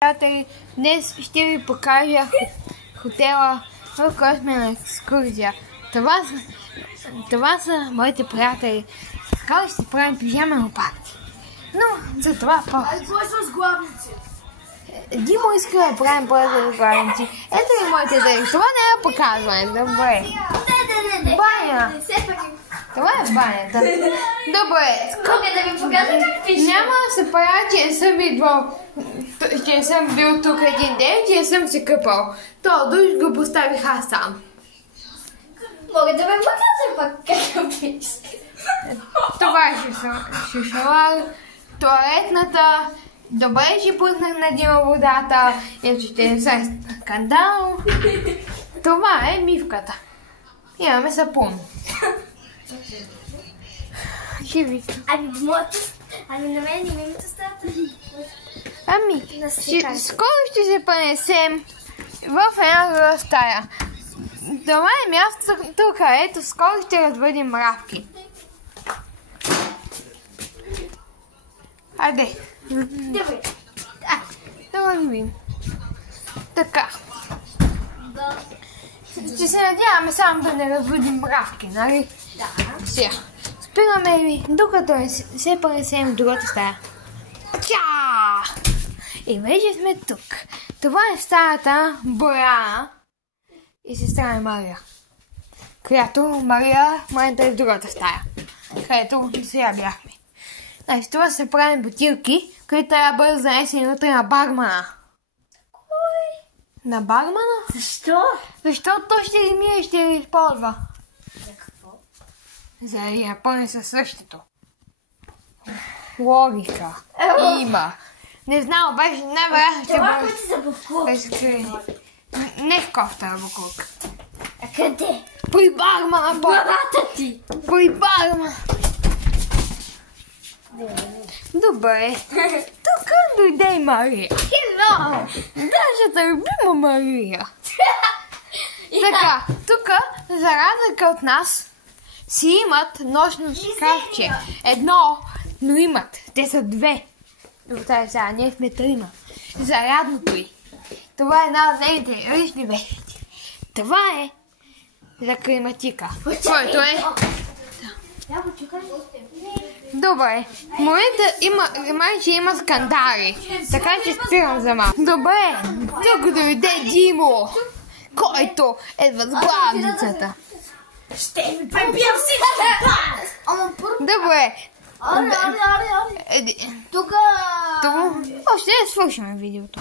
Приятели, днес ще ви покажа хотела, в който сме на екскурзия. Това са моите приятели. Скоро ще правим пижамено парти. Но за това Кой са с главници? Димо иска да правим бързо с главници. Ето и моите зрители. Това не е показване. Добре. Не. Баня. Все пак Това е банята. Добре. Мога да ви покажа как пише. Няма да се правя, че не съм идвал, че не съм бил тук един ден, че не съм се къпал. То душ го поставих аз сам. Мога да ви покажа пак как пише. Това ще шалар, туалетната. Добре, ще пуснах на Дима водата, иначе ще не се скандал. Това е мивката. Имаме сапун. Ще ви. Ами на мен не ми стата. Скоро ще се пренесем в една друга стая. Това е мястото, където скоро ще развъдим мравки. Айде. Давай. Да видим. Така. Ще се надяваме само да не развъдим мравки, нали? Да. Сега. Спираме ви, докато не се пренесем в другата стая. Тя! И вече сме тук. Това е стаята Боряна и сестра ми Мария. Която Мария в момента е в другата стая. Където сега бяхме. Значи това се правим бутилки, които трябва да бъдат занесени вътре на бармана. Кой? На бармана? Защо? Защото той ще ги мие и ще ги използва. За какво? За да ги напълни със същото. Логика. Има. Не знам, обаче най-вероятно ще Това, бъде... които са буклук. Не в кофта буклук. А къде? При бармана, Главата ти. При бармана. Добре. Тук дойде и Мария. Хело! Нашата любима Мария. Така, тук, за разлика от нас, си имат нощно шкафче. Едно, но имат. Те са две. Добре, сега, ние сме трима. Зарядното й. Това е една от нейните лични вещи. Това е за климатика. Който е... Я го чукай. Добре, в момента има скандали, така че спирам за малко. Добре, тук дойде Димо, който е възглавницата. Ще ви пребия всички пак! Ама първо... Добре. Аре. Тук... Още не свършваме видеото.